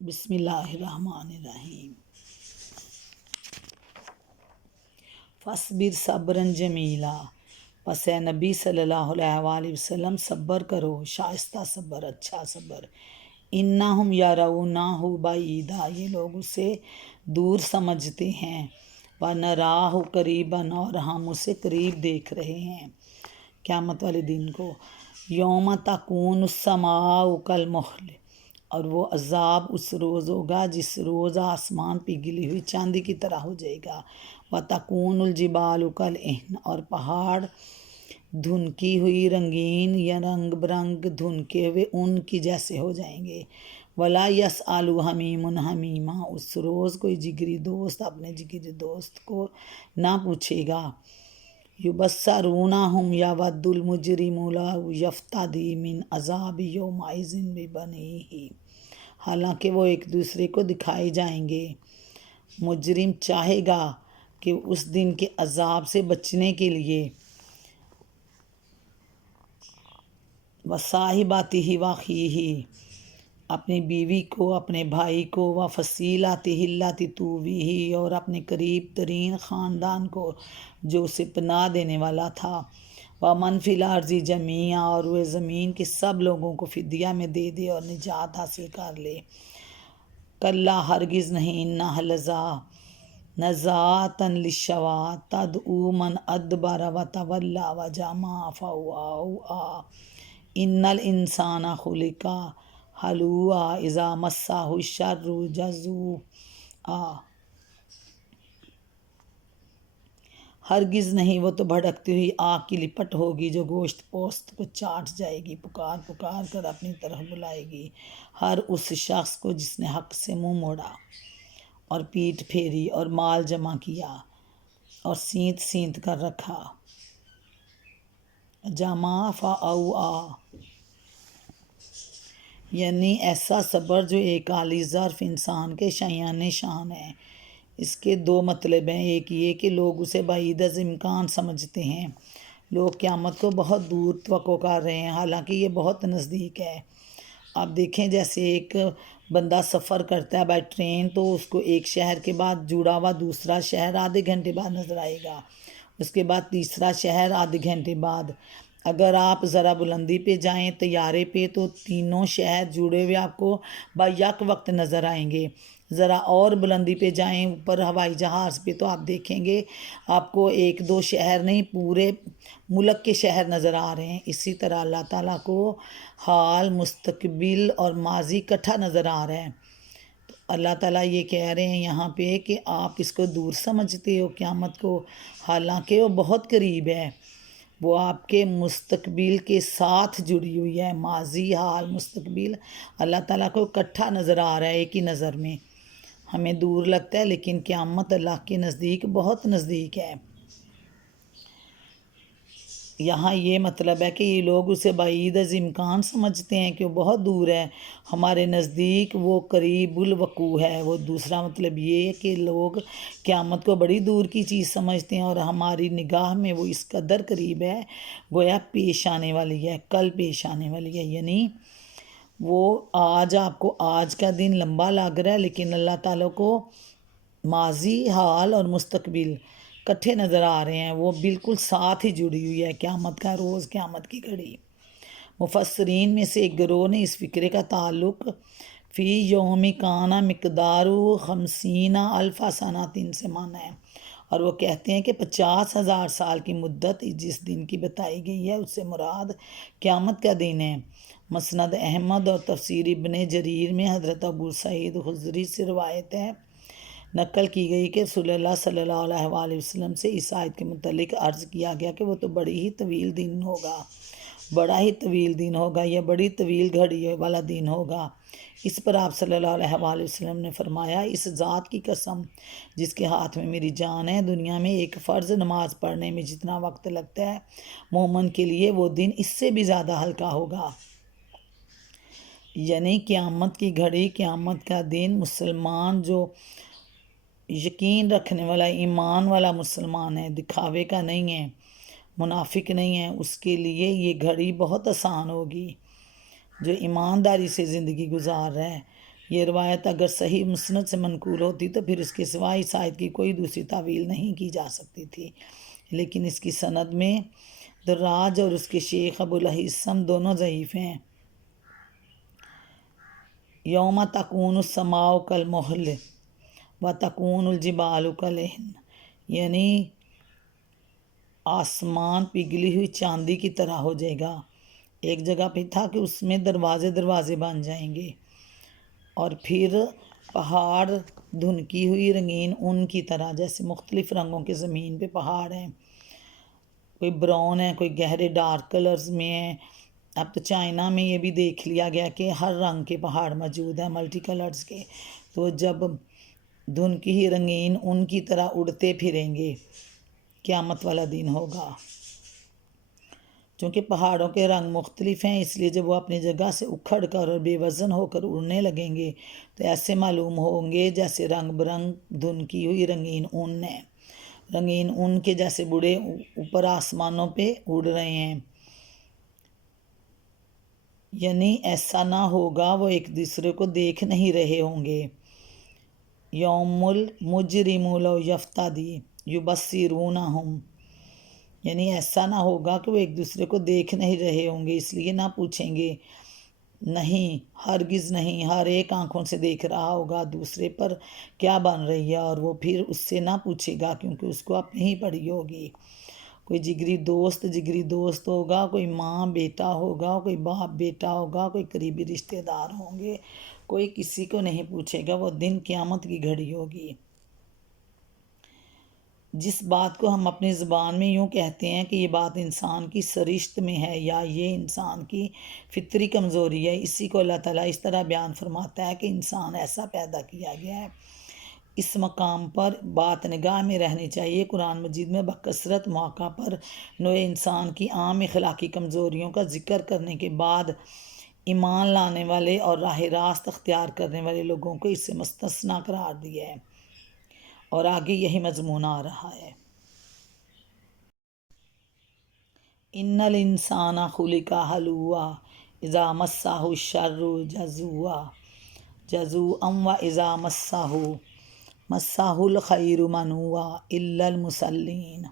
بسم اللہ الرحمن الرحیم۔ فاصبر صبرا جمیلا، پس اے نبی صلی اللہ علیہ وآلہ وسلم صبر کرو، شائستہ صبر، اچھا صبر۔ انہم یرونہ بعیدا، یہ لوگ اسے دور سمجھتے ہیں، ونراہ قریبا، اور ہم اسے قریب دیکھ رہے ہیں، قیامت والے دن کو۔ یوم تکون السماء کالمہل، اور وہ عذاب اس روز ہوگا جس روز آسمان پگھلی ہوئی چاندی کی طرح ہو جائے گا۔ وَتَكُونُ الْجِبَالُ كَالْعِهْنِ، اور پہاڑ دھنکی ہوئی رنگین یا رنگ برنگ دھنکے ہوئے اون کی جیسے ہو جائیں گے۔ وَلَا يَسْأَلُ حَمِيمٌ حَمِيمًا، اس روز کوئی جگری دوست اپنے جگری دوست کو نہ پوچھے گا۔ يُبَصَّرُونَهُمْ يَوَدُّ الْمُجْرِمُ لَوْ يَفْتَدِي مِنْ عَذَابِ يَوْمَئِذٍ بِبَنِيهِ، حالانکہ وہ ایک دوسرے کو دکھائے جائیں گے، مجرم چاہے گا کہ اس دن کے عذاب سے بچنے کے لیے وصاحباتہ واخیہ، اپنی بیوی کو، اپنے بھائی کو، وفصیلاتہ اللاتی تؤویہ، اور اپنے قریب ترین خاندان کو جو اسے پناہ دینے والا تھا، ومن فی الارض جمیعا، اور وہ زمین کے سب لوگوں کو فدیہ میں دے دے اور نجات حاصل کر لے۔ کلا، ہرگز نہیں، انہا لظی نزاعۃ للشویٰ، تدعو من ادبر وتولی وجمع فأوعی، ان الانسان خلق ہلوعا اذا مسہ الشر جزوعا، ہرگز نہیں، وہ تو بھڑکتی ہوئی آگ کی لپٹ ہوگی جو گوشت پوست کو چاٹ جائے گی، پکار پکار کر اپنی طرف بلائے گی ہر اس شخص کو جس نے حق سے منہ موڑا اور پیٹھ پھیری اور مال جمع کیا اور سینت سینت کر رکھا۔ جمع فأوعی، یعنی ایسا صبر جو ایک عالی ظرف انسان کے شایان شان ہے۔ اس کے دو مطلب ہیں، ایک یہ کہ لوگ اسے بعید از امکان سمجھتے ہیں، لوگ قیامت کو بہت دور توقع کر رہے ہیں، حالانکہ یہ بہت نزدیک ہے۔ آپ دیکھیں جیسے ایک بندہ سفر کرتا ہے بائی ٹرین، تو اس کو ایک شہر کے بعد جڑا ہوا دوسرا شہر آدھے گھنٹے بعد نظر آئے گا، اس کے بعد تیسرا شہر آدھے گھنٹے بعد۔ اگر آپ ذرا بلندی پہ جائیں طیارے پہ تو تینوں شہر جڑے ہوئے آپ کو با یک وقت نظر آئیں گے۔ ذرا اور بلندی پہ جائیں اوپر ہوائی جہاز پہ تو آپ دیکھیں گے آپ کو ایک دو شہر نہیں، پورے ملک کے شہر نظر آ رہے ہیں۔ اسی طرح اللہ تعالیٰ کو حال، مستقبل اور ماضی اکٹھا نظر آ رہا ہے۔ تو اللہ تعالیٰ یہ کہہ رہے ہیں یہاں پہ کہ آپ اس کو دور سمجھتے ہو قیامت کو، حالانکہ وہ بہت قریب ہے، وہ آپ کے مستقبل کے ساتھ جڑی ہوئی ہے۔ ماضی، حال، مستقبل اللہ تعالیٰ کو اکٹھا نظر آ رہا ہے ایک ہی نظر میں۔ ہمیں دور لگتا ہے لیکن قیامت اللہ کے نزدیک بہت نزدیک ہے۔ یہاں یہ مطلب ہے کہ یہ لوگ اسے بعید از امکان سمجھتے ہیں کہ وہ بہت دور ہے، ہمارے نزدیک وہ قریب الوقوع ہے۔ وہ دوسرا مطلب یہ ہے کہ لوگ قیامت کو بڑی دور کی چیز سمجھتے ہیں اور ہماری نگاہ میں وہ اس قدر قریب ہے، گویا پیش آنے والی ہے، کل پیش آنے والی ہے۔ یعنی وہ آج آپ کو آج کا دن لمبا لگ رہا ہے لیکن اللہ تعالیٰ کو ماضی، حال اور مستقبل کٹھے نظر آ رہے ہیں، وہ بالکل ساتھ ہی جڑی ہوئی ہے قیامت کا روز، قیامت کی گھڑی۔ مفسرین میں سے ایک گروہ نے اس فکرے کا تعلق فی یوم کانا مقدار 50,000 سنۃ سے مانا ہے، اور وہ کہتے ہیں کہ 50,000 سال کی مدت جس دن کی بتائی گئی ہے اس سے مراد قیامت کا دن ہے۔ مسند احمد اور تفسیر ابن جریر میں حضرت ابو سعید خدری سے روایت ہے، نقل کی گئی کہ رسول اللہ صلی اللہ علیہ وآلہ وسلم سے اس آیت کے متعلق عرض کیا گیا کہ وہ تو بڑی ہی طویل دن ہوگا، بڑا ہی طویل دن ہوگا، یا بڑی طویل گھڑی والا دن ہوگا۔ اس پر آپ صلی اللہ علیہ وآلہ وسلم نے فرمایا، اس ذات کی قسم جس کے ہاتھ میں میری جان ہے، دنیا میں ایک فرض نماز پڑھنے میں جتنا وقت لگتا ہے مومن کے لیے وہ دن اس سے بھی زیادہ ہلکا ہوگا۔ یعنی قیامت کی گھڑی، قیامت کا دن، مسلمان جو یقین رکھنے والا، ایمان والا مسلمان ہے، دکھاوے کا نہیں ہے، منافق نہیں ہے، اس کے لیے یہ گھڑی بہت آسان ہوگی۔ جو ایمانداری سے زندگی گزار رہا ہے، یہ روایت اگر صحیح مسند سے منقول ہوتی تو پھر اس کے سوا اس آیت کی کوئی دوسری تعویل نہیں کی جا سکتی تھی، لیکن اس کی سند میں دراج اور اس کے شیخ ابو الہیثم دونوں ضعیف ہیں۔ یوم تکون السماء کالمہل و تکون الجبال کالعہن، یعنی آسمان پگھلی ہوئی چاندی کی طرح ہو جائے گا۔ ایک جگہ پہ تھا کہ اس میں دروازے بن جائیں گے، اور پھر پہاڑ دھنکی ہوئی رنگین اون کی طرح، جیسے مختلف رنگوں کے زمین پہ پہاڑ ہیں، کوئی براؤن ہے، کوئی گہرے ڈارک کلرز میں ہیں۔ اب تو چائنا میں یہ بھی دیکھ لیا گیا کہ ہر رنگ کے پہاڑ موجود ہیں، ملٹی کلرز کے، تو جب دھنکی ہوئی رنگین اون کی طرح اڑتے پھریں گے، قیامت والا دن ہوگا۔ چونکہ پہاڑوں کے رنگ مختلف ہیں، اس لیے جب وہ اپنی جگہ سے اکھڑ کر اور بے وزن ہو کر اڑنے لگیں گے تو ایسے معلوم ہوں گے جیسے رنگ برنگ دھنکی ہوئی رنگین اون ہے، رنگین اون کے جیسے بڑے اوپر آسمانوں پہ اڑ رہے ہیں۔ یعنی ایسا نہ ہوگا وہ ایک دوسرے کو دیکھ نہیں رہے ہوں گے۔ یوم المجرم لو یفتدی یبصرونہم، یعنی ایسا نہ ہوگا کہ وہ ایک دوسرے کو دیکھ نہیں رہے ہوں گے، اس لیے نہ پوچھیں گے، نہیں، ہرگز نہیں، ہر ایک آنکھوں سے دیکھ رہا ہوگا دوسرے پر کیا بن رہی ہے، اور وہ پھر اس سے نہ پوچھے گا کیونکہ اس کو اپنی ہی پڑی ہوگی۔ کوئی جگری دوست ہوگا، کوئی ماں بیٹا ہوگا، کوئی باپ بیٹا ہوگا، کوئی قریبی رشتہ دار ہوں گے، کوئی کسی کو نہیں پوچھے گا، وہ دن قیامت کی گھڑی ہوگی۔ جس بات کو ہم اپنی زبان میں یوں کہتے ہیں کہ یہ بات انسان کی سرشت میں ہے یا یہ انسان کی فطری کمزوری ہے، اسی کو اللہ تعالیٰ اس طرح بیان فرماتا ہے کہ انسان ایسا پیدا کیا گیا ہے۔ اس مقام پر بات نگاہ میں رہنی چاہیے، قرآن مجید میں بکثرت مواقع پر نوع انسان کی عام اخلاقی کمزوریوں کا ذکر کرنے کے بعد ایمان لانے والے اور راہ راست اختیار کرنے والے لوگوں کو اس سے مستثنیٰ قرار دیا ہے، اور آگے یہی مضمون آ رہا ہے۔ ان الانسان خلق ہلوعا اذا مسہ الشر جزوعا واذا مسہ الخیر منوعا الا المصلین۔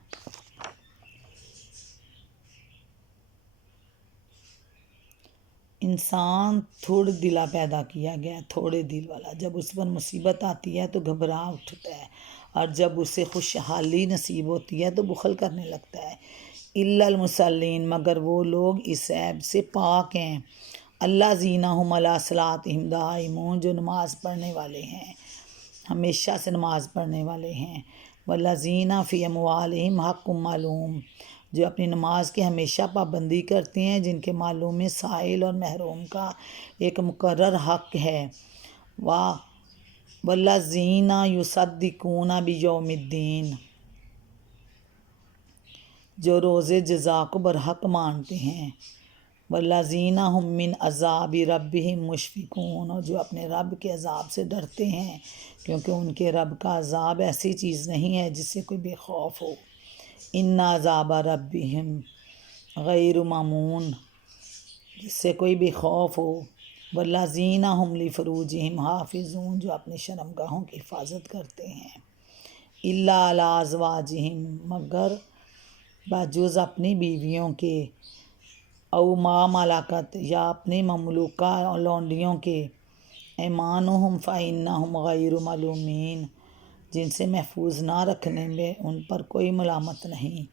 انسان تھوڑے دلا پیدا کیا گیا ہے، تھوڑے دل والا، جب اس پر مصیبت آتی ہے تو گھبرا اٹھتا ہے، اور جب اسے خوشحالی نصیب ہوتی ہے تو بخل کرنے لگتا ہے۔ الا المصلین، مگر وہ لوگ اس عیب سے پاک ہیں، الذین ھم علی صلاتہم دائمون، جو نماز پڑھنے والے ہیں، ہمیشہ سے نماز پڑھنے والے ہیں، والذین فی اموالہم حق معلوم، جو اپنی نماز کی ہمیشہ پابندی کرتے ہیں، جن کے مالوں میں سائل اور محروم کا ایک مقرر حق ہے، والذین یصدقون بیوم الدین، جو روز جزا کو برحق مانتے ہیں، والذین ھم من عذاب ربہم مشفقون، اور جو اپنے رب کے عذاب سے ڈرتے ہیں، کیونکہ ان کے رب کا عذاب ایسی چیز نہیں ہے جس سے کوئی بے خوف ہو۔ ان عذاب ربہم غیر مامون، جس سے کوئی بے خوف ہو۔ والذین ھم لفروجہم حافظون، جو اپنی شرمگاہوں کی حفاظت کرتے ہیں، الا علی ازواجہم، مگر بجز اپنی بیویوں کے، او ما ملکت، یا اپنی مملوکہ لونڈیوں کے، ایمانہم فإنہم غیر ملومین، جن سے محفوظ نہ رکھنے میں ان پر کوئی ملامت نہیں،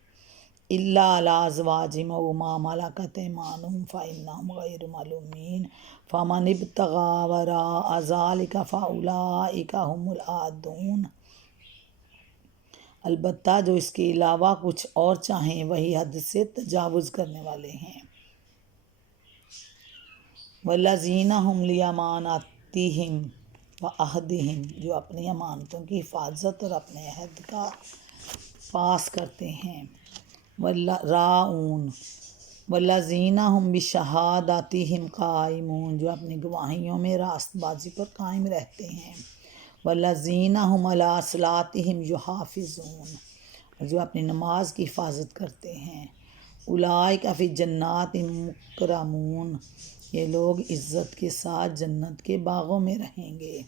الا علی ازواجہم او ما ملکت ایمانہم فإنہم غیر ملومین، فمن ابتغی وراء ذلک فاولئک ھم العادون، البتہ جو اس کے علاوہ کچھ اور چاہیں وہی حد سے تجاوز کرنے والے ہیں۔ والذین ھم لاماناتہم وعہدہم، جو اپنی امانتوں کی حفاظت اور اپنے عہد کا پاس کرتے ہیں، راعون، والذین ھم بشہاداتہم قائمون، جو اپنی گواہیوں میں راست بازی پر قائم رہتے ہیں، والذین ھم علی صلاتہم یحافظون، جو اپنی نماز کی حفاظت کرتے ہیں، اولئک فی جنات مکرمون، یہ لوگ عزت کے ساتھ جنت کے باغوں میں رہیں گے۔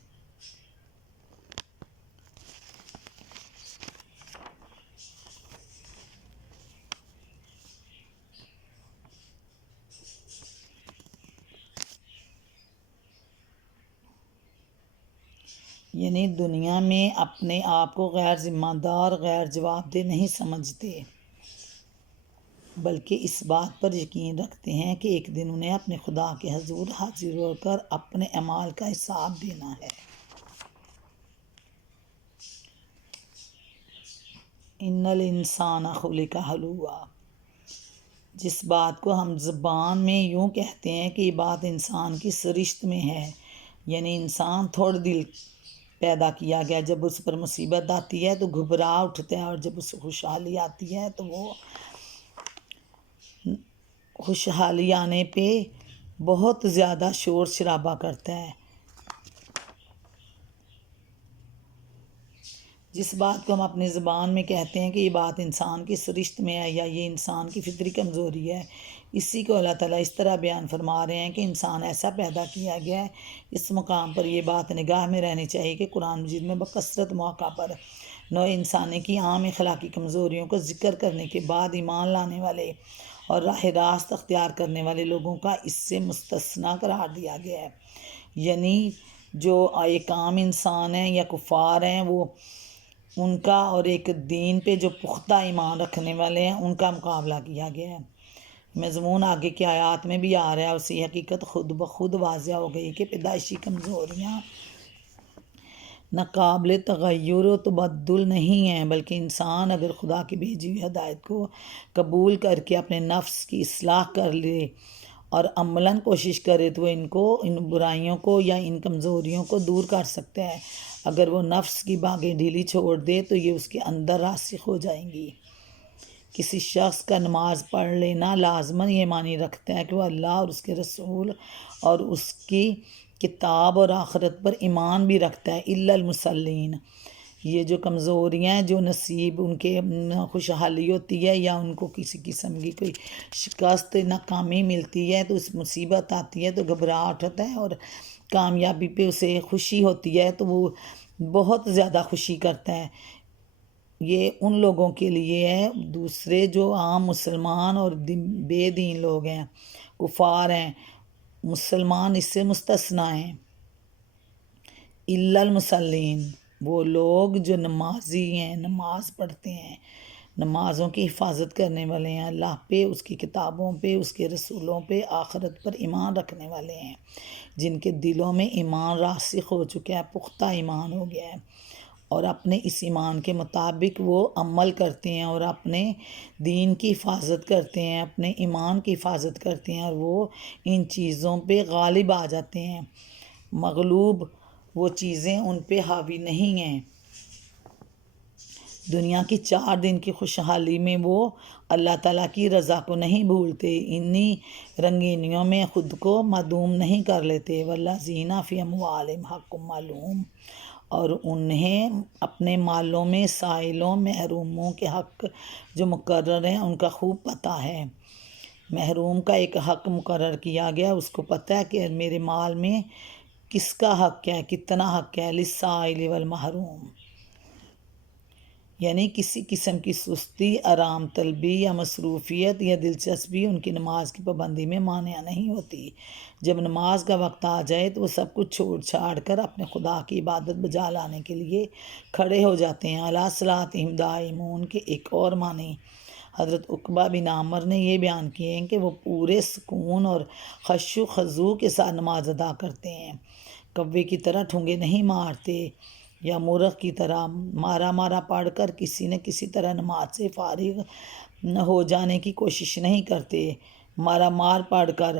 یعنی دنیا میں اپنے آپ کو غیر ذمہ دار، غیر جواب دہ نہیں سمجھتے، بلکہ اس بات پر یقین رکھتے ہیں کہ ایک دن انہیں اپنے خدا کے حضور حاضر ہو کر اپنے اعمال کا حساب دینا ہے۔ ان الانسان خلق ہلوعا، جس بات کو ہم زبان میں یوں کہتے ہیں کہ یہ بات انسان کی سرشت میں ہے، یعنی انسان تھوڑا دل پیدا کیا گیا، جب اس پر مصیبت آتی ہے تو گھبرا اٹھتا ہے، اور جب اس کو خوشحالی آتی ہے تو وہ خوشحالی آنے پہ بہت زیادہ شور شرابہ کرتا ہے۔ جس بات کو ہم اپنی زبان میں کہتے ہیں کہ یہ بات انسان کی سرشت میں ہے یا یہ انسان کی فطری کمزوری ہے، اسی کو اللہ تعالیٰ اس طرح بیان فرما رہے ہیں کہ انسان ایسا پیدا کیا گیا ہے۔ اس مقام پر یہ بات نگاہ میں رہنی چاہیے کہ قرآن مجید میں بکثرت موقع پر نوع انسانی کی عام اخلاقی کمزوریوں کو ذکر کرنے کے بعد ایمان لانے والے اور راہ راست اختیار کرنے والے لوگوں کا اس سے مستثنیٰ قرار دیا گیا ہے۔ یعنی جو ایک عام انسان ہیں یا کفار ہیں، وہ ان کا، اور ایک دین پہ جو پختہ ایمان رکھنے والے ہیں ان کا مقابلہ کیا گیا ہے۔ مضمون آگے کی آیات میں بھی آ رہا ہے، اور اسی حقیقت خود بخود واضح ہو گئی کہ پیدائشی کمزوریاں ناقابل تغیر و تبدل نہیں ہیں، بلکہ انسان اگر خدا کی بھیجی ہوئی ہدایت کو قبول کر کے اپنے نفس کی اصلاح کر لے اور عملاً کوشش کرے تو وہ ان برائیوں کو یا ان کمزوریوں کو دور کر سکتا ہے۔ اگر وہ نفس کی باگیں ڈھیلی چھوڑ دے تو یہ اس کے اندر راسخ ہو جائیں گی۔ کسی شخص کا نماز پڑھ لینا لازماً یہ معنی رکھتا ہے کہ وہ اللہ اور اس کے رسول اور اس کی کتاب اور آخرت پر ایمان بھی رکھتا ہے۔ الا المصلین، یہ جو کمزوریاں ہیں، جو نصیب ان کے خوشحالی ہوتی ہے یا ان کو کسی قسم کی کوئی شکست ناکامی ملتی ہے تو اس مصیبت آتی ہے تو گھبراہٹ ہوتا ہے، اور کامیابی پہ اسے خوشی ہوتی ہے تو وہ بہت زیادہ خوشی کرتا ہے۔ یہ ان لوگوں کے لیے ہے، دوسرے جو عام مسلمان اور بے دین لوگ ہیں، کفار ہیں، مسلمان اس سے مستثنیٰ ہیں۔ الا المصلین، وہ لوگ جو نمازی ہیں، نماز پڑھتے ہیں، نمازوں کی حفاظت کرنے والے ہیں، اللہ پہ، اس کی کتابوں پہ، اس کے رسولوں پہ، آخرت پر ایمان رکھنے والے ہیں، جن کے دلوں میں ایمان راسخ ہو چکا ہے، پختہ ایمان ہو گیا ہے، اور اپنے اس ایمان کے مطابق وہ عمل کرتے ہیں اور اپنے دین کی حفاظت کرتے ہیں، اپنے ایمان کی حفاظت کرتے ہیں، اور وہ ان چیزوں پہ غالب آ جاتے ہیں، مغلوب، وہ چیزیں ان پہ حاوی نہیں ہیں۔ دنیا کی 4 دن کی خوشحالی میں وہ اللہ تعالیٰ کی رضا کو نہیں بھولتے، انہی رنگینیوں میں خود کو معدوم نہیں کر لیتے۔ والذین فی اموالہم حق معلوم، اور انہیں اپنے مالوں میں سائلوں محروموں کے حق جو مقرر ہیں ان کا خوب پتہ ہے۔ محروم کا ایک حق مقرر کیا گیا، اس کو پتہ ہے کہ میرے مال میں کس کا حق ہے، کتنا حق ہے۔ للسائل والمحروم، یعنی کسی قسم کی سستی، آرام طلبی یا مصروفیت یا دلچسپی ان کی نماز کی پابندی میں مانع نہیں ہوتی۔ جب نماز کا وقت آ جائے تو وہ سب کچھ چھوڑ چھاڑ کر اپنے خدا کی عبادت بجا لانے کے لیے کھڑے ہو جاتے ہیں۔ علی صلاتہم دائمون کے ایک اور معنی حضرت عقبہ بن عامر نے یہ بیان کیے ہیں کہ وہ پورے سکون اور خشوع و خضوع کے ساتھ نماز ادا کرتے ہیں، کوے کی طرح ٹھونگے نہیں مارتے یا مرغ کی طرح مارا مارا پڑھ کر کسی نہ کسی طرح نماز سے فارغ ہو جانے کی کوشش نہیں کرتے۔ مارا مار پڑھ کر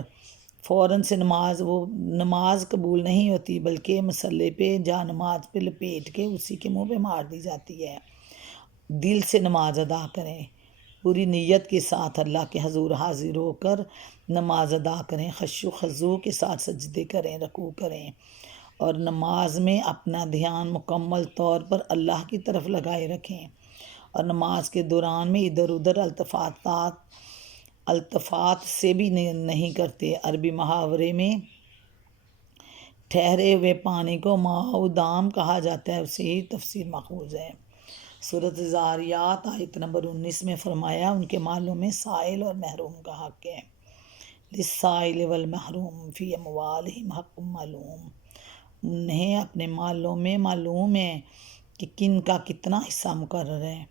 فوراً سے نماز قبول نہیں ہوتی، بلکہ مسلح پہ جا نماز پہ لپیٹ کے اسی کے منہ پہ مار دی جاتی ہے۔ دل سے نماز ادا کریں، پوری نیت کے ساتھ اللہ کے حضور حاضر ہو کر نماز ادا کریں، خشوع و خضوع کے ساتھ سجدے کریں، رکوع کریں، اور نماز میں اپنا دھیان مکمل طور پر اللہ کی طرف لگائے رکھیں، اور نماز کے دوران میں ادھر ادھر التفاتات التفات سے بھی نہیں کرتے۔ عربی محاورے میں ٹھہرے ہوئے پانی کو ماء دام کہا جاتا ہے، اسے ہی تفسیر ماخوذ ہے۔ سورۃ ذاریات آیت نمبر 19 میں فرمایا ان کے مالوں میں سائل اور محروم کا حق ہے۔ للسائل والمحروم فی اموالہم حق معلوم، انہیں اپنے مالوں میں معلوم ہے کہ کن کا کتنا حصہ مقرر ہے۔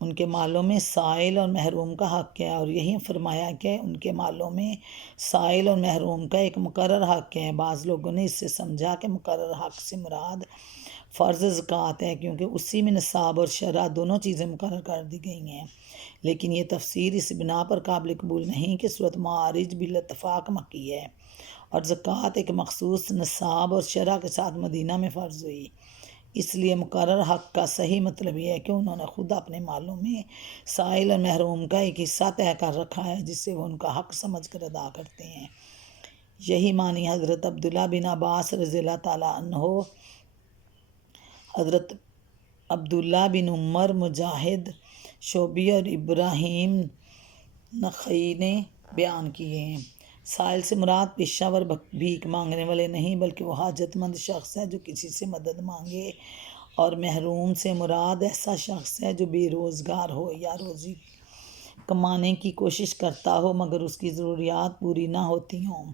ان کے مالوں میں سائل اور محروم کا حق ہے، اور یہی فرمایا کہ ان کے مالوں میں سائل اور محروم کا ایک مقرر حق ہے۔ بعض لوگوں نے اس سے سمجھا کہ مقرر حق سے مراد فرض زکوٰۃ ہے، کیونکہ اسی میں نصاب اور شرع دونوں چیزیں مقرر کر دی گئی ہیں، لیکن یہ تفسیر اس بنا پر قابل قبول نہیں کہ سورۃ معارج بالاتفاق مکی ہے اور زکوٰۃ ایک مخصوص نصاب اور شرع کے ساتھ مدینہ میں فرض ہوئی۔ اس لیے مقرر حق کا صحیح مطلب یہ ہے کہ انہوں نے خود اپنے مالوں میں سائل اور محروم کا ایک حصہ طے کر رکھا ہے، جس سے وہ ان کا حق سمجھ کر ادا کرتے ہیں۔ یہی معنی حضرت عبداللہ بن عباس رضی اللہ تعالیٰ عنہ، حضرت عبداللہ بن عمر، مجاہد، شعبی اور ابراہیم نخعی نے بیان کیے ہیں۔ سائل سے مراد پیشہ ور بھیک مانگنے والے نہیں، بلکہ وہ حاجت مند شخص ہے جو کسی سے مدد مانگے، اور محروم سے مراد ایسا شخص ہے جو بے روزگار ہو یا روزی کمانے کی کوشش کرتا ہو مگر اس کی ضروریات پوری نہ ہوتی ہوں۔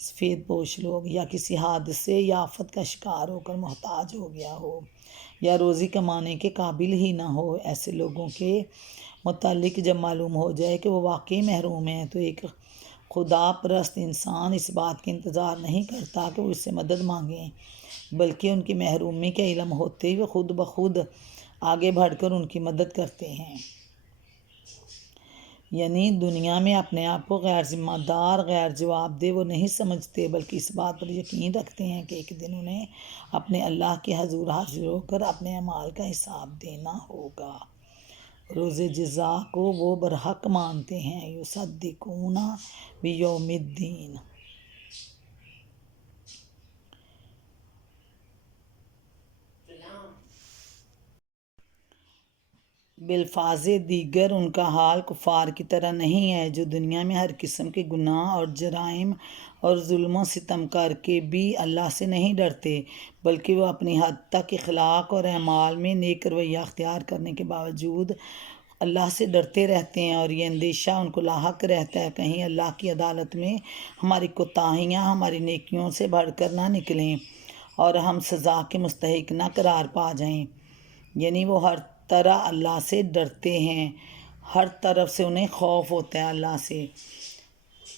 سفید پوش لوگ، یا کسی حادثے یا آفت کا شکار ہو کر محتاج ہو گیا ہو یا روزی کمانے کے قابل ہی نہ ہو، ایسے لوگوں کے متعلق جب معلوم ہو جائے کہ وہ واقعی محروم ہیں تو ایک خدا پرست انسان اس بات کا انتظار نہیں کرتا کہ وہ اس سے مدد مانگیں، بلکہ ان کی محرومی کے علم ہوتے ہوئے خود بخود آگے بڑھ کر ان کی مدد کرتے ہیں۔ یعنی دنیا میں اپنے آپ کو غیر ذمہ دار، غیر جواب دہ وہ نہیں سمجھتے، بلکہ اس بات پر یقین رکھتے ہیں کہ ایک دن انہیں اپنے اللہ کے حضور حاضر ہو کر اپنے اعمال کا حساب دینا ہوگا۔ روز جزا کو وہ برحق مانتے ہیں۔ یصدقون بیوم الدین۔ بالفاظ دیگر ان کا حال کفار کی طرح نہیں ہے، جو دنیا میں ہر قسم کے گناہ اور جرائم اور ظلم و ستم کر کے بھی اللہ سے نہیں ڈرتے، بلکہ وہ اپنی حد تک اخلاق اور اعمال میں نیک رویہ اختیار کرنے کے باوجود اللہ سے ڈرتے رہتے ہیں، اور یہ اندیشہ ان کو لاحق رہتا ہے کہیں اللہ کی عدالت میں ہماری کوتاہیاں ہماری نیکیوں سے بڑھ کر نہ نکلیں اور ہم سزا کے مستحق نہ قرار پا جائیں۔ یعنی وہ ہر طرح اللہ سے ڈرتے ہیں، ہر طرف سے انہیں خوف ہوتا ہے اللہ سے،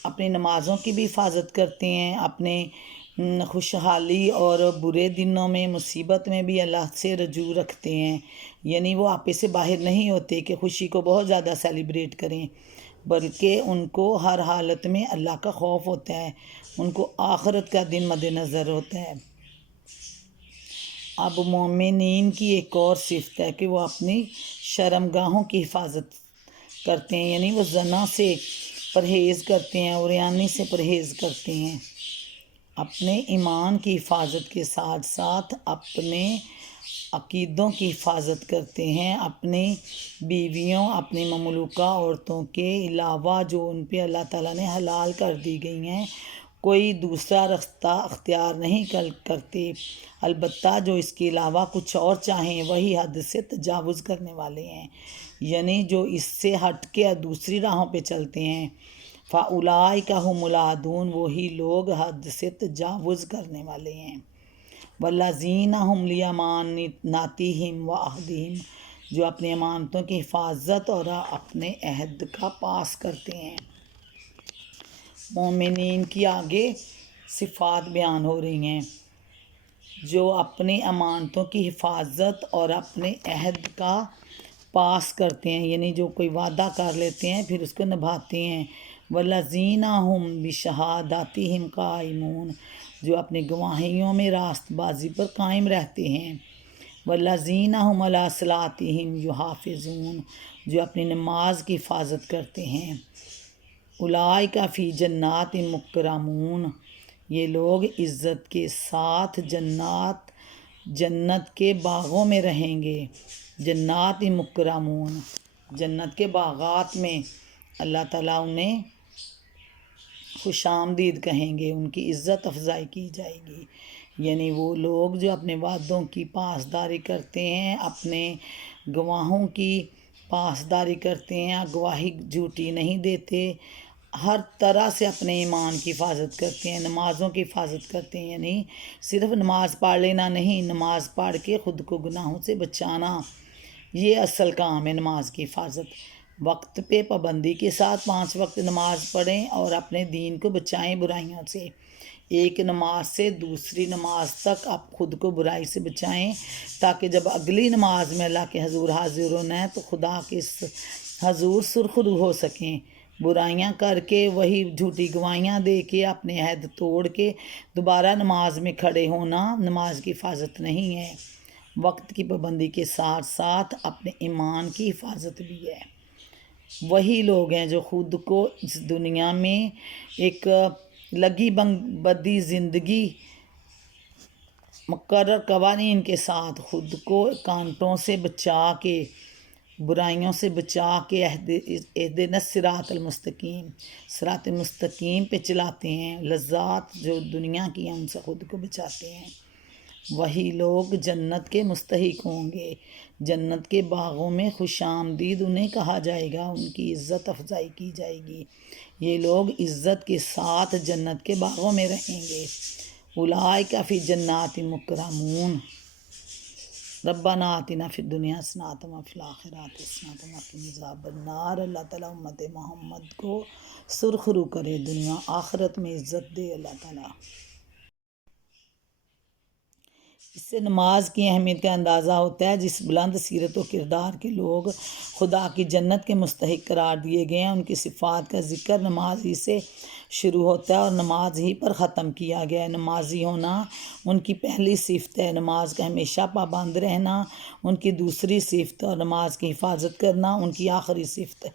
اپنی نمازوں کی بھی حفاظت کرتے ہیں، اپنے خوشحالی اور برے دنوں میں مصیبت میں بھی اللہ سے رجوع رکھتے ہیں۔ یعنی وہ آپے سے باہر نہیں ہوتے کہ خوشی کو بہت زیادہ سیلیبریٹ کریں، بلکہ ان کو ہر حالت میں اللہ کا خوف ہوتا ہے، ان کو آخرت کا دن مد نظر ہوتا ہے۔ اب مومنین کی ایک اور صفت ہے کہ وہ اپنی شرمگاہوں کی حفاظت کرتے ہیں، یعنی وہ زنا سے پرہیز کرتے ہیں، عریانی سے پرہیز کرتے ہیں، اپنے ایمان کی حفاظت کے ساتھ ساتھ اپنے عقیدوں کی حفاظت کرتے ہیں، اپنی بیویوں، اپنی مملوکہ عورتوں کے علاوہ جو ان پہ اللہ تعالیٰ نے حلال کر دی گئی ہیں، کوئی دوسرا راستہ اختیار نہیں کرتے، البتہ جو اس کے علاوہ کچھ اور چاہیں وہی حد سے تجاوز کرنے والے ہیں، یعنی جو اس سے ہٹ کے دوسری راہوں پہ چلتے ہیں۔ فَأُولَٰئِکَ هُمُ الْعَادُونَ، وہی لوگ حد سے تجاوز کرنے والے ہیں۔ وَالَّذِينَ هُمْ لِأَمَانَاتِهِمْ وَعَهْدِهِمْ، جو اپنی امانتوں کی حفاظت اور اپنے عہد کا پاس کرتے ہیں۔ مومنین کی آگے صفات بیان ہو رہی ہیں، جو اپنی امانتوں کی حفاظت اور اپنے عہد کا پاس کرتے ہیں، یعنی جو کوئی وعدہ کر لیتے ہیں پھر اس کو نبھاتے ہیں۔ وَالَّذِينَ هُمْ بِشَهَادَاتِهِمْ قَائِمُونَ، جو اپنی گواہیوں میں راست بازی پر قائم رہتے ہیں۔ وَالَّذِينَ هُمْ عَلَىٰ صَلَاتِهِمْ يُحَافِظُونَ، جو اپنی نماز کی حفاظت کرتے ہیں۔ اولئک فی جنات مکرمون، یہ لوگ عزت کے ساتھ جنت کے باغوں میں رہیں گے۔ جنات مکرمون، جنت کے باغات میں اللہ تعالیٰ انہیں خوش آمدید کہیں گے، ان کی عزت افزائی کی جائے گی۔ یعنی وہ لوگ جو اپنے وعدوں کی پاسداری کرتے ہیں، اپنے گواہوں کی پاسداری کرتے ہیں، گواہی جھوٹی نہیں دیتے، ہر طرح سے اپنے ایمان کی حفاظت کرتے ہیں، نمازوں کی حفاظت کرتے ہیں۔ یعنی صرف نماز پڑھ لینا نہیں، نماز پڑھ کے خود کو گناہوں سے بچانا، یہ اصل کام ہے نماز کی حفاظت۔ وقت پہ پابندی کے ساتھ 5 وقت نماز پڑھیں اور اپنے دین کو بچائیں برائیوں سے۔ ایک نماز سے دوسری نماز تک آپ خود کو برائی سے بچائیں، تاکہ جب اگلی نماز میں اللہ کے حضور حاضر ہونا ہے تو خدا کے حضور سرخرو ہو سکیں۔ برائیاں کر کے، وہی جھوٹی گواہیاں دے کے، اپنے عہد توڑ کے دوبارہ نماز میں کھڑے ہونا نماز کی حفاظت نہیں ہے۔ وقت کی پابندی کے ساتھ ساتھ اپنے ایمان کی حفاظت بھی ہے۔ وہی لوگ ہیں جو خود کو اس دنیا میں ایک لگی بدی زندگی مقرر قوانین کے ساتھ خود کو کانٹوں سے بچا کے، برائیوں سے بچا کے اہدنا الصراط المستقیم، صراط مستقیم پہ چلاتے ہیں، لذات جو دنیا کی ہیں ان سے خود کو بچاتے ہیں، وہی لوگ جنت کے مستحق ہوں گے۔ جنت کے باغوں میں خوش آمدید انہیں کہا جائے گا، ان کی عزت افزائی کی جائے گی۔ یہ لوگ عزت کے ساتھ جنت کے باغوں میں رہیں گے۔ اولئک فی جنات مکرمون، ربنا آتنا فی الدنیا حسنۃ وفی الآخرۃ حسنۃ وقنا عذاب النار۔ اللہ تعالیٰ امت محمد کو سرخرو کرے، دنیا آخرت میں عزت دے اللہ تعالیٰ۔ اس سے نماز کی اہمیت کا اندازہ ہوتا ہے۔ جس بلند سیرت و کردار کے لوگ خدا کی جنت کے مستحق قرار دیے گئے ہیں، ان کی صفات کا ذکر نماز ہی سے شروع ہوتا ہے اور نماز ہی پر ختم کیا گیا ہے۔ نمازی ہونا ان کی پہلی صفت ہے، نماز کا ہمیشہ پابند رہنا ان کی دوسری صفت، اور نماز کی حفاظت کرنا ان کی آخری صفت ہے۔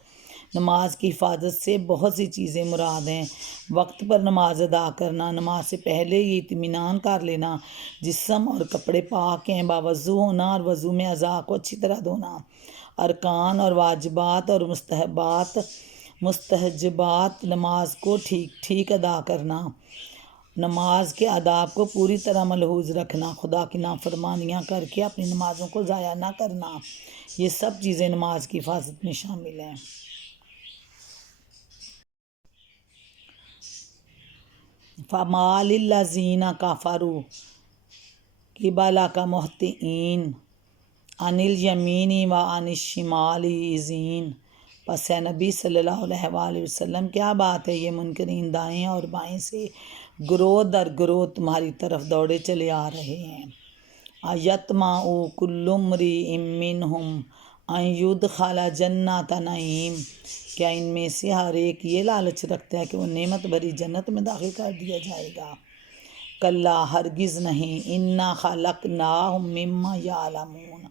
نماز کی حفاظت سے بہت سی چیزیں مراد ہیں۔ وقت پر نماز ادا کرنا، نماز سے پہلے ہی اطمینان کر لینا، جسم اور کپڑے پاک ہیں، باوضو ہونا اور وضو میں اعضاء کو اچھی طرح دھونا، ارکان اور واجبات اور مستحجبات نماز کو ٹھیک ادا کرنا، نماز کے آداب کو پوری طرح ملحوظ رکھنا، خدا کی نافرمانیاں کر کے اپنی نمازوں کو ضائع نہ کرنا، یہ سب چیزیں نماز کی حفاظت میں شامل ہیں۔ فَمَا لِلَّذِينَ كَفَرُوا قِبَلَكَ مُهْطِعِينَ عَنِ الْيَمِينِ وَعَنِ الشِّمَالِ عِزِينَ۔ پس اے نبی صلی اللہ علیہ وآلہ وسلم کیا بات ہے، یہ منکرین دائیں اور بائیں سے گروہ در گروہ تمہاری طرف دوڑے چلے آ رہے ہیں۔ اَیَطْمَعُ كُلُّ امْرِئٍ مِّنْهُمْ أَن يُدْخَلَ جَنَّةَ نَعِيمٍ، کیا ان میں سے ہر ایک یہ لالچ رکھتا ہے کہ وہ نعمت بھری جنت میں داخل کر دیا جائے گا؟ کلا، ہرگز نہیں، انا خلقناہم مما یعلمون،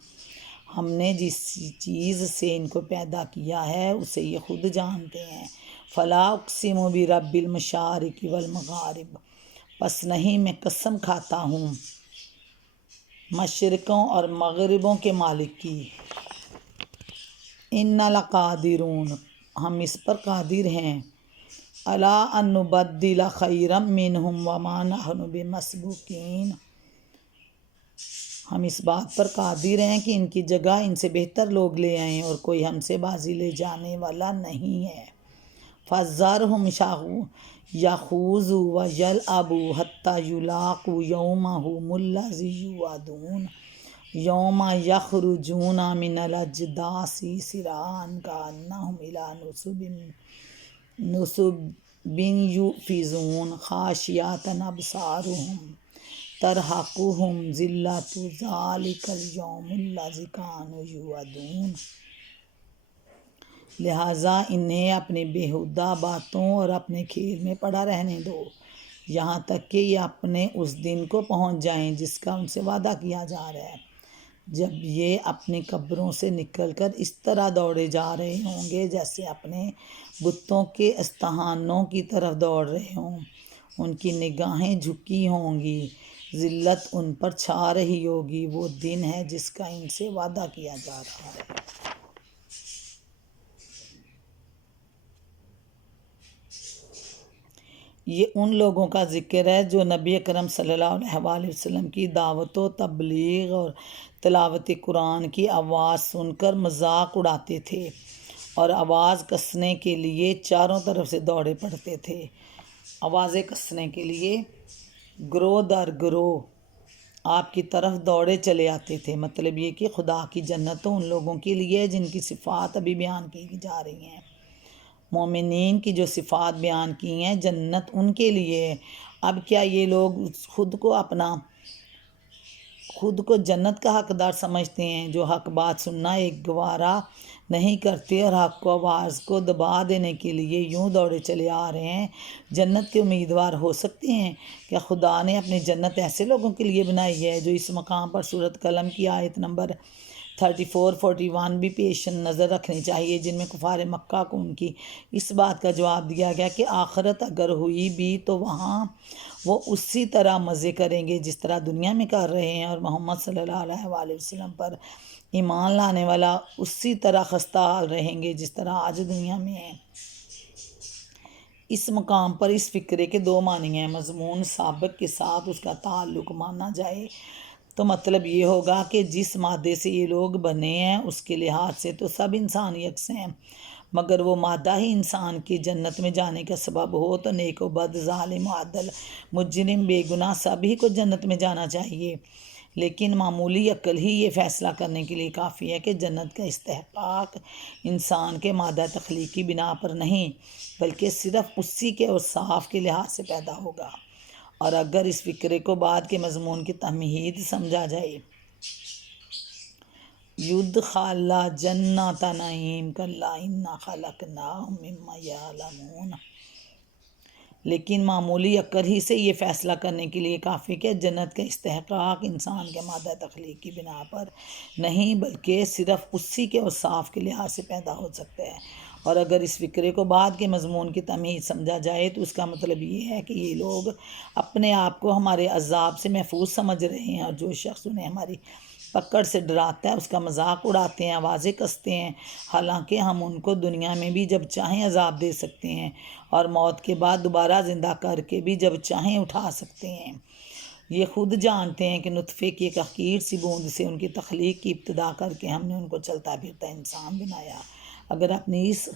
ہم نے جس چیز سے ان کو پیدا کیا ہے اسے یہ خود جانتے ہیں۔ فلا اقسم برب المشارق والمغارب، پس نہیں میں قسم کھاتا ہوں مشرقوں اور مغربوں کے مالک کی، انا لقادرون، ہم اس پر قادر ہیں، علی ان نبدل خیرا منہم وما نحن بمسبوقین، ہم اس بات پر قادر ہیں کہ ان کی جگہ ان سے بہتر لوگ لے آئیں اور کوئی ہم سے بازی لے جانے والا نہیں ہے۔ فَذَرْهُمْ يَخُوضُوا وَيَلْعَبُوا حَتَّى يُلَاقُوا يَوْمَهُمُ الَّذِي يُوعَدُونَ یوم یخرجون من الاجداث سراعا کأنہم الی نصب یوفضون خاشعۃ ابصارہم ترہقہم ذلۃ ذلک الیوم الذی کانوا یوعدون۔ لہٰذا انہیں اپنی بیہودہ باتوں اور اپنے کھیل میں پڑا رہنے دو، یہاں تک کہ یہ اپنے اس دن کو پہنچ جائیں جس کا ان سے وعدہ کیا جا رہا ہے، جب یہ اپنی قبروں سے نکل کر اس طرح دوڑے جا رہے ہوں گے جیسے اپنے بتوں کے استحانوں کی طرف دوڑ رہے ہوں، ان کی نگاہیں جھکی ہوں گی، ذلت ان پر چھا رہی ہوگی، وہ دن ہے جس کا ان سے وعدہ کیا جا رہا ہے۔ یہ ان لوگوں کا ذکر ہے جو نبی اکرم صلی اللہ علیہ وآلہ وسلم کی دعوت و تبلیغ اور تلاوت قرآن کی آواز سن کر مذاق اڑاتے تھے اور آواز کسنے کے لیے چاروں طرف سے دوڑے پڑتے تھے۔ آوازیں کسنے کے لیے گروہ در گروہ آپ کی طرف دوڑے چلے آتے تھے۔ مطلب یہ کہ خدا کی جنت تو ان لوگوں کے لیے جن کی صفات ابھی بیان کی جا رہی ہیں۔ مومنین کی جو صفات بیان کی ہیں، جنت ان کے لیے ہے۔ اب کیا یہ لوگ خود کو جنت کا حقدار سمجھتے ہیں؟ جو حق بات سننا ایک گوارا نہیں کرتے اور حق کو آواز کو دبا دینے کے لیے یوں دوڑے چلے آ رہے ہیں، جنت کے امیدوار ہو سکتے ہیں؟ کیا خدا نے اپنی جنت ایسے لوگوں کے لیے بنائی ہے؟ جو اس مقام پر سورۃ قلم کی آیت نمبر 34-41 بھی پیش نظر رکھنی چاہیے، جن میں کفار مکہ کو ان کی اس بات کا جواب دیا گیا کہ آخرت اگر ہوئی بھی تو وہاں وہ اسی طرح مزے کریں گے جس طرح دنیا میں کر رہے ہیں، اور محمد صلی اللہ علیہ وآلہ وسلم پر ایمان لانے والا اسی طرح خستہ حال رہیں گے جس طرح آج دنیا میں ہیں۔ اس مقام پر اس فقرے کے دو معنی ہیں۔ مضمون سابق کے ساتھ اس کا تعلق مانا جائے تو مطلب یہ ہوگا کہ جس مادے سے یہ لوگ بنے ہیں اس کے لحاظ سے تو سب انسان یکساں ہیں، مگر وہ مادہ ہی انسان کی جنت میں جانے کا سبب ہو تو نیک و بد، ظالم و عادل، مجرم بے گناہ سبھی کو جنت میں جانا چاہیے۔ لیکن معمولی عقل ہی یہ فیصلہ کرنے کے لیے کافی ہے کہ جنت کا استحقاق انسان کے مادہ تخلیقی بنا پر نہیں بلکہ صرف اسی کے اوصاف کے لحاظ سے پیدا ہوگا۔ اور اگر اس فقرے کو بعد کے مضمون کی تمہید سمجھا جائے، یدخل جنت نعیم کلا انا خلقناہم مما یعلمون، لیکن معمولی عقل ہی سے یہ فیصلہ کرنے کے لیے کافی کہ جنت کا استحقاق انسان کے مادہ تخلیق کی بنا پر نہیں بلکہ صرف اسی کے اوصاف کے لحاظ سے پیدا ہو سکتا ہے۔ اور اگر اس فقرے کو بعد کے مضمون کی تمہید سمجھا جائے تو اس کا مطلب یہ ہے کہ یہ لوگ اپنے آپ کو ہمارے عذاب سے محفوظ سمجھ رہے ہیں، اور جو شخص انہیں ہماری پکڑ سے ڈراتا ہے اس کا مذاق اڑاتے ہیں، آوازیں کستے ہیں، حالانکہ ہم ان کو دنیا میں بھی جب چاہیں عذاب دے سکتے ہیں اور موت کے بعد دوبارہ زندہ کر کے بھی جب چاہیں اٹھا سکتے ہیں۔ یہ خود جانتے ہیں کہ نطفے کی ایک حقیر سی بوند سے ان کی تخلیق کی ابتدا کر کے ہم نے ان کو چلتا پھرتا انسان بنایا۔ اگر اپنی اس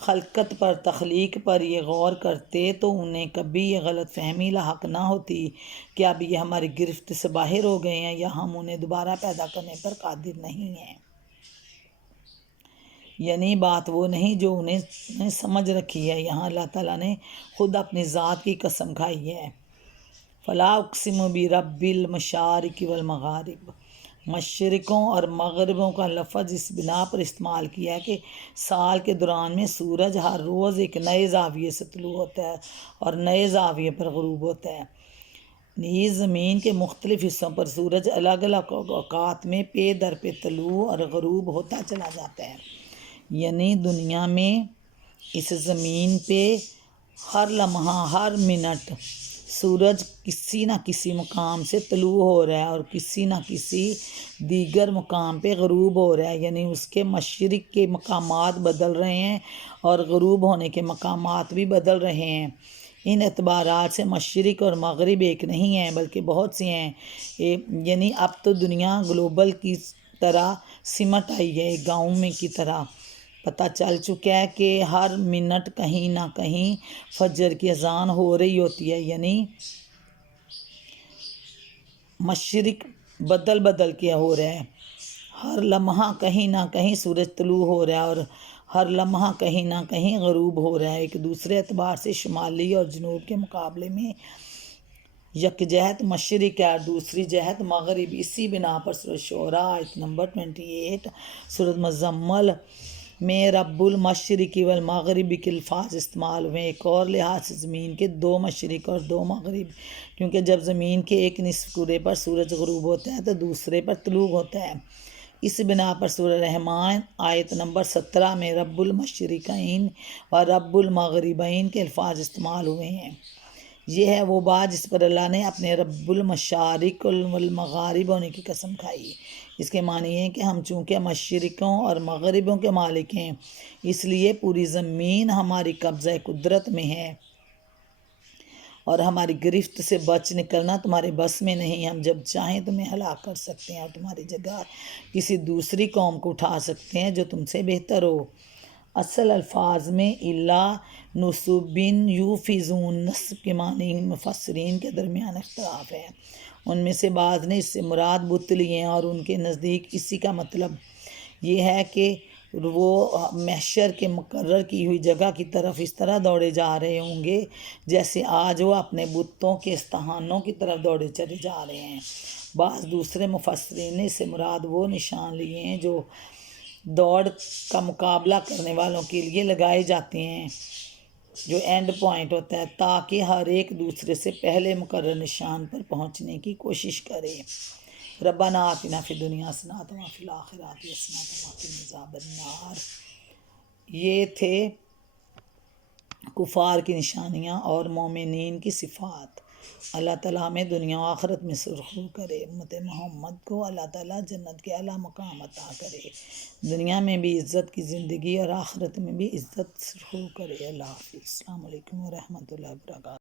خلقت پر، تخلیق پر یہ غور کرتے تو انہیں کبھی یہ غلط فہمی لاحق نہ ہوتی کہ اب یہ ہماری گرفت سے باہر ہو گئے ہیں یا ہم انہیں دوبارہ پیدا کرنے پر قادر نہیں ہیں۔ یعنی بات وہ نہیں جو انہیں سمجھ رکھی ہے، یہاں اللہ تعالیٰ نے خود اپنی ذات کی قسم کھائی ہے۔ فلا اقسم برب المشارق والمغارب، مشرقوں اور مغربوں کا لفظ اس بنا پر استعمال کیا ہے کہ سال کے دوران میں سورج ہر روز ایک نئے زاویے سے طلوع ہوتا ہے اور نئے زاویے پر غروب ہوتا ہے۔ نیز زمین کے مختلف حصوں پر سورج الگ الگ اوقات میں پے در پہ طلوع اور غروب ہوتا چلا جاتا ہے۔ یعنی دنیا میں اس زمین پہ ہر لمحہ، ہر منٹ سورج کسی نہ کسی مقام سے طلوع ہو رہا ہے اور کسی نہ کسی دیگر مقام پہ غروب ہو رہا ہے، یعنی اس کے مشرق کے مقامات بدل رہے ہیں اور غروب ہونے کے مقامات بھی بدل رہے ہیں۔ ان اعتبارات سے مشرق اور مغرب ایک نہیں ہیں بلکہ بہت سے ہیں۔ یعنی اب تو دنیا گلوبل کی طرح سمٹ آئی ہے، ایک گاؤں میں کی طرح۔ پتہ چل چکا ہے کہ ہر منٹ کہیں نہ کہیں فجر کی اذان ہو رہی ہوتی ہے، یعنی مشرق بدل کے ہو رہا ہے۔ ہر لمحہ کہیں نہ کہیں سورج طلوع ہو رہا ہے اور ہر لمحہ کہیں نہ کہیں غروب ہو رہا ہے۔ ایک دوسرے اعتبار سے شمالی اور جنوب کے مقابلے میں یک جہت مشرق ہے اور دوسری جہت مغرب۔ اسی بنا پر سورۃ شعراء آیت نمبر 28، سورۃ مزمل میں رب المشرق والمغرب کے الفاظ استعمال ہوئے۔ ایک اور لحاظ سے زمین کے دو مشرق اور دو مغرب، کیونکہ جب زمین کے ایک نصف کرے پر سورج غروب ہوتا ہے تو دوسرے پر طلوع ہوتا ہے۔ اس بنا پر سورہ رحمان آیت نمبر 17 میں رب المشرقین و رب المغربین کے الفاظ استعمال ہوئے ہیں۔ یہ ہے وہ بات جس پر اللہ نے اپنے رب المشارق والمغارب ہونے کی قسم کھائی۔ اس کے معنی ہے کہ ہم چونکہ مشرقوں اور مغربوں کے مالک ہیں، اس لیے پوری زمین ہماری قبضہ قدرت میں ہے۔ اور ہماری گرفت سے بچ نکلنا تمہارے بس میں نہیں. ہم جب چاہیں تمہیں ہلاک کر سکتے ہیں اور تمہاری جگہ کسی دوسری قوم کو اٹھا سکتے ہیں جو تم سے بہتر ہو. اصل الفاظ میں اللہ نصبن یوفزون نصب کے معنی مفسرین کے درمیان اختلاف ہے. ان میں سے بعض نے اس سے مراد بت لیے ہیں اور ان کے نزدیک اسی کا مطلب یہ ہے کہ وہ محشر کے مقرر کی ہوئی جگہ کی طرف اس طرح دوڑے جا رہے ہوں گے جیسے آج وہ اپنے بتوں کے استحانوں کی طرف دوڑے چلے جا رہے ہیں. بعض دوسرے مفسرین نے اس سے مراد وہ نشان لیے ہیں جو دوڑ کا مقابلہ کرنے والوں کے لیے لگائے جاتے ہیں، جو اینڈ پوائنٹ ہوتا ہے، تاکہ ہر ایک دوسرے سے پہلے مقرر نشان پر پہنچنے کی کوشش کرے. ربنا آتنا فی الدنیا حسنۃ وفی الآخرۃ حسنۃ وقنا عذاب النار. یہ تھے کفار کی نشانیاں اور مومنین کی صفات. اللہ تعالیٰ ہمیں دنیا و آخرت میں سرخرو کرے. امت محمد کو اللہ تعالیٰ جنت کے اعلیٰ مقام عطا کرے. دنیا میں بھی عزت کی زندگی اور آخرت میں بھی عزت سرخرو کرے. اللہ حافظ. السلام علیکم ورحمۃ اللہ وبرکاتہ.